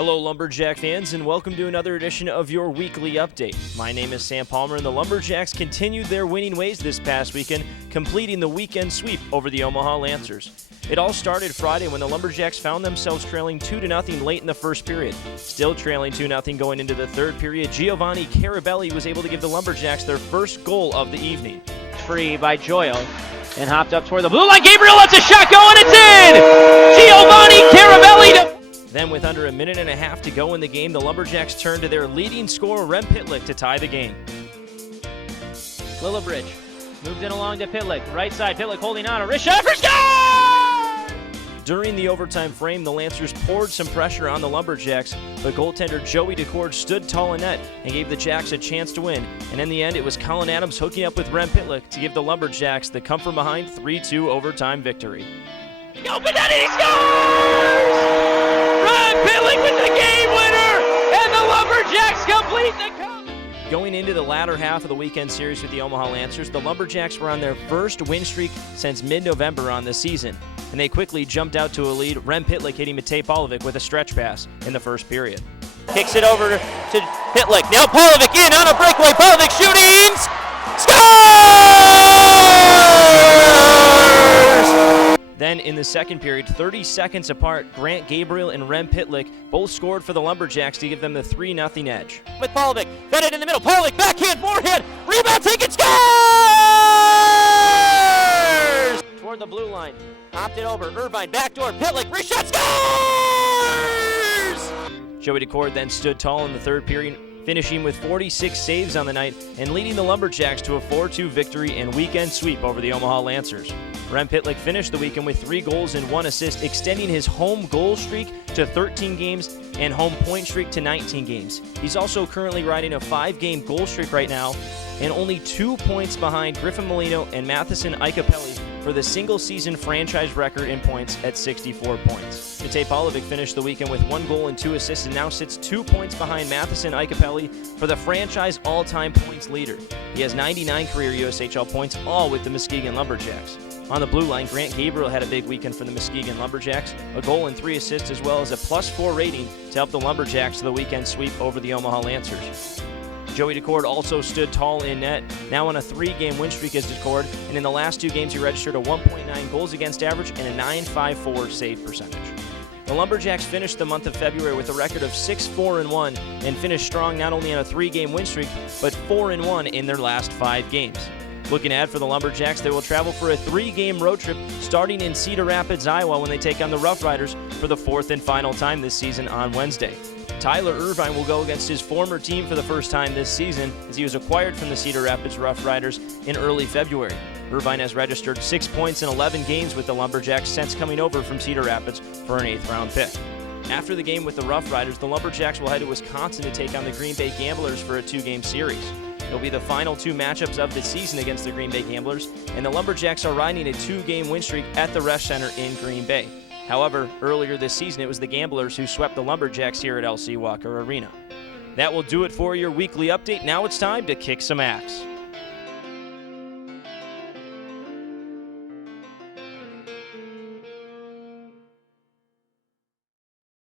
Hello Lumberjack fans, and welcome to another edition of your weekly update. My name is Sam Palmer, and the Lumberjacks continued their winning ways this past weekend, completing the weekend sweep over the Omaha Lancers. It all started Friday when the Lumberjacks found themselves trailing 2-0 late in the first period. Still trailing 2-0 going into the third period, Giovanni Carabelli was able to give the Lumberjacks their first goal of the evening. Free by Joyo, and hopped up toward the blue line. Gabriel lets a shot go, and it's in! Giovanni Carabelli. Then with under a minute and a half to go in the game, the Lumberjacks turned to their leading scorer, Pitlick, to tie the game. Lillibridge moved in along to Pitlick. Right side, Pitlick holding on. A wrist shot for score! During the overtime frame, the Lancers poured some pressure on the Lumberjacks, but goaltender Joey DeCord stood tall in net and gave the Jacks a chance to win. And in the end, it was Colin Adams hooking up with Pitlick to give the Lumberjacks the come from behind 3-2 overtime victory. Open that, and he scores! Pitlick with the game winner, and the Lumberjacks complete the cup. Going into the latter half of the weekend series with the Omaha Lancers, the Lumberjacks were on their first win streak since mid-November on the season, and they quickly jumped out to a lead, Pitlick hitting Matej Paulovic with a stretch pass in the first period. Kicks it over to Pitlick. Now Paulovic in on a breakaway. Paulovic shooting. Scores! Then in the second period, 30 seconds apart, Grant Gabriel and Pitlick both scored for the Lumberjacks to give them the 3-0 edge. With Paulovic, fed it in the middle. Paulovic, backhand, forehand, rebound, take it, scores! Toward the blue line, hopped it over. Irvine, backdoor, Pitlick, wrist shot, scores! Joey DeCord then stood tall in the third period, finishing with 46 saves on the night and leading the Lumberjacks to a 4-2 victory and weekend sweep over the Omaha Lancers. Pitlick finished the weekend with 3 goals and 1 assist, extending his home goal streak to 13 games and home point streak to 19 games. He's also currently riding a 5-game goal streak right now and only 2 points behind Griffin Molino and Matheson Icapelli for the single-season franchise record in points at 64 points. Matej Paulovic finished the weekend with 1 goal and 2 assists and now sits 2 points behind Matheson Icapelli for the franchise all-time points leader. He has 99 career USHL points, all with the Muskegon Lumberjacks. On the blue line, Grant Gabriel had a big weekend for the Muskegon Lumberjacks, a goal and 3 assists as well as a +4 rating to help the Lumberjacks to the weekend sweep over the Omaha Lancers. Joey DeCord also stood tall in net, now on a 3-game win streak as DeCord, and in the last 2 games he registered a 1.9 goals against average and a .954 save percentage. The Lumberjacks finished the month of February with a record of 6-4-1 and finished strong not only on a 3-game win streak, but 4-1 in their last 5 games. Looking ahead for the Lumberjacks, they will travel for a 3-game road trip starting in Cedar Rapids, Iowa when they take on the Rough Riders for the 4th and final time this season on Wednesday. Tyler Irvine will go against his former team for the first time this season as he was acquired from the Cedar Rapids Rough Riders in early February. Irvine has registered 6 points in 11 games with the Lumberjacks since coming over from Cedar Rapids for an 8th-round pick. After the game with the Rough Riders, the Lumberjacks will head to Wisconsin to take on the Green Bay Gamblers for a 2-game series. It'll be the final 2 matchups of the season against the Green Bay Gamblers, and the Lumberjacks are riding a 2-game win streak at the Resch Center in Green Bay. However, earlier this season, it was the Gamblers who swept the Lumberjacks here at LC Walker Arena. That will do it for your weekly update. Now it's time to kick some axe.